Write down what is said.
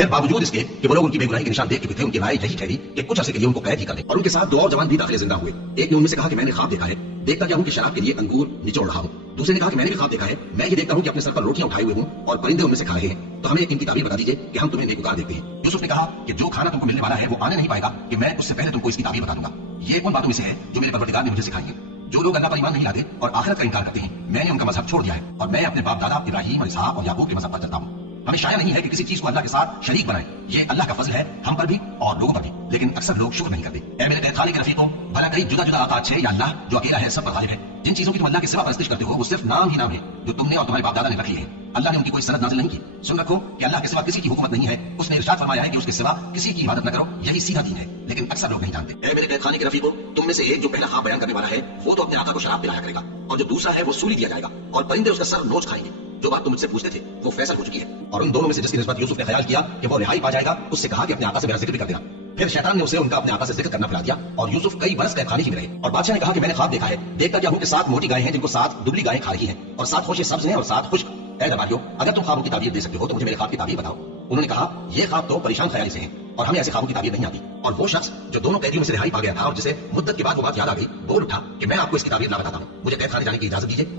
फिर बावजूद इसके कि वो लोग उनकी बेगुनाही के निशान देख चुके थे, उनकी राय यही ठहरी कि कुछ अर्से के लिए उनको कैद ही कर दें। और उनके साथ दो और जवान भी दाखिल जिंदा हुए। एक ने उनमें से कहा कि मैंने ख्वाब देखा है, देखता क्या हूँ कि शराब के लिए अंगूर निचोड़ रहा हूँ। दूसरे ने कहा कि मैंने भी ख्वाब देखा है, मैं ये देखता हूँ कि अपने सर पर रोटियां उठाए हुए हूँ और परिंदे उनमें से खा रहे हैं। तो हमें इनकी ताबीर बता दीजिए कि हम तुम्हें नेकुकार देखते हैं। यूसुफ ने कहा कि जो खाना तुमको मिलने वाला है वो आने नहीं पाएगा कि मैं उससे पहले तुमको इसकी ताबीर बता दूंगा। ये उन बातों में से है जो मेरे परवरदिगार ने मुझे सिखाई है। जो लोग अल्लाह पर ईमान नहीं लाते और आखिरत का इनकार करते हैं, मैंने उनका मजहब छोड़ दिया है और मैं अपने बाप दादा इब्राहीम और इसहाक और याकूब के मजहब पर चलता हूँ। हमें शाया नहीं है कि किसी चीज को अल्लाह के साथ शरीक बनाए। ये अल्लाह का फजल है हम पर भी और लोगों पर भी, लेकिन अक्सर लोग शुक्र नहीं करते। ऐ मेरे कैद खाने के रफीकों, भला कई जुदा जुदा औकात है या अल्लाह जो अकेला है सब पर गालिब है। जिन चीजों की तुम अल्लाह के सिवा परस्तिश करते हो वो सिर्फ नाम ही नाम है जो तुमने और तुम्हारे बाप दादा ने रख लिए हैं। अल्लाह ने उनकी कोई सनद नाजिल नहीं की। सुन रखो कि अल्लाह के सिवा किसी की हुकूमत नहीं है। उसने इरशाद फरमाया है कि उसके सिवा किसी की इबादत न करो, यही सीधा दीन है, लेकिन अक्सर लोग नहीं जानते। ऐ मेरे कैद खाने के रफीकों, तुम में से एक जो पहला ख्वाब बयान करने वाला है वो तो अपने आका को शराब पिलाया करेगा और जो दूसरा है वो सूली दिया जाएगा और परिंदे उसका सर नोच खाएंगे। जो बात तुम मुझसे पूछते थे वो फैसल हो चुकी है। और उन दोनों में से जिसकी निस्बत यूसुफ ने ख्याल किया कि वो रिहाई पा जाएगा, उससे कहा कि अपने आका से मेरा जिक्र भी कर देना। फिर शैतान ने उसे उनका अपने आका से जिक्र करना फैला दिया और यूसुफ कई बरस कैद खाने ही में रहे। और बादशाह ने कहा कि मैंने ख्वाब देखा है, देखता क्या हूँ कि 7 मोटी गायें हैं जिनको 7 दुबली गायें खा रही हैं और 7 होशे सब्ज हैं और 7 खुश्क। ऐ दरबारियों, अगर तुम ख्वाबों की ताबीर दे सकते हो तो मुझे मेरे ख्वाब की ताबीर बताओ। उन्होंने कहा ये ख्वाब तो परेशान ख्याली से हैं और हमें ऐसे ख्वाबों की ताबीर नहीं आती। और वो शख्स जो दोनों कैदियों में से रिहाई पा गया था और जिसे मुद्दत के बाद वो बात याद आ गई, बोल उठा कि मैं आपको इसकी ताबीर ना बताता हूँ, मुझे कैद खाने जाने की इजाजत दीजिए।